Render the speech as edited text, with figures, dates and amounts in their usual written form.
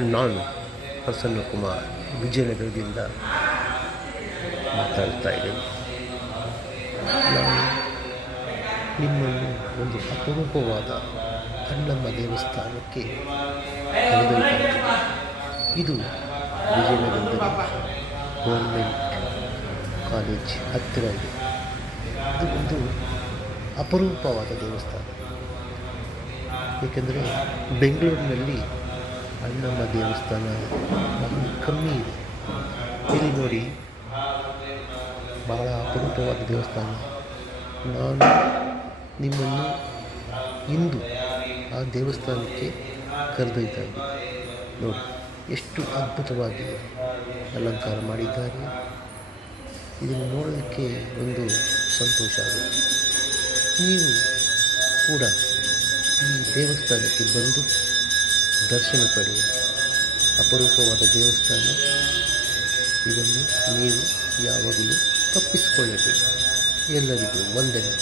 ನಾನು ಪ್ರಸನ್ನಕುಮಾರ್ ವಿಜಯನಗರದಿಂದ ಮಾತಾಡ್ತಾ ಇದ್ದೇನೆ. ನಾನು ನಿಮ್ಮನ್ನು ಒಂದು ಅಪರೂಪವಾದ ಅಣ್ಣಮ್ಮ ದೇವಸ್ಥಾನಕ್ಕೆ ಕರೆದೊಯ್ತಾ ಇದ್ದೇನೆ. ಇದು ವಿಜಯನಗರದಲ್ಲಿ ಗೌರ್ಮೆಂಟ್ ಕಾಲೇಜ್ ಹತ್ತಿರ ಇದೆ. ಇದು ಒಂದು ಅಪರೂಪವಾದ ದೇವಸ್ಥಾನ. ಏಕೆಂದರೆ ಬೆಂಗಳೂರಿನಲ್ಲಿ ಅಣ್ಣಮ್ಮ ದೇವಸ್ಥಾನ ಬಹಳ ಕಮ್ಮಿ ಇದೆ. ಇಲ್ಲಿ ನೋಡಿ, ಬಹಳ ಅಪರೂಪವಾದ ದೇವಸ್ಥಾನ. ನಾನು ನಿಮ್ಮನ್ನು ಇಂದು ಆ ದೇವಸ್ಥಾನಕ್ಕೆ ಕರೆದೊಯ್ತಾ ಇದ್ದೀನಿ. ನೋಡಿ ಎಷ್ಟು ಅದ್ಭುತವಾಗಿ ಅಲಂಕಾರ ಮಾಡಿದ್ದಾರೆ. ಇದನ್ನು ನೋಡೋದಕ್ಕೆ ಒಂದು ಸಂತೋಷ ಆಗುತ್ತೆ. ನೀವು ಕೂಡ ಈ ದೇವಸ್ಥಾನಕ್ಕೆ ಬಂದು ದರ್ಶನ ಪಡೆಯಿರಿ. ಅಪರೂಪವಾದ ದೇವಸ್ಥಾನ. ಇದನ್ನು ನೀವು ಯಾವಾಗಲೂ ತಪ್ಪಿಸಿಕೊಳ್ಳಬೇಡಿ. ಎಲ್ಲರಿಗೂ ವಂದನೆ.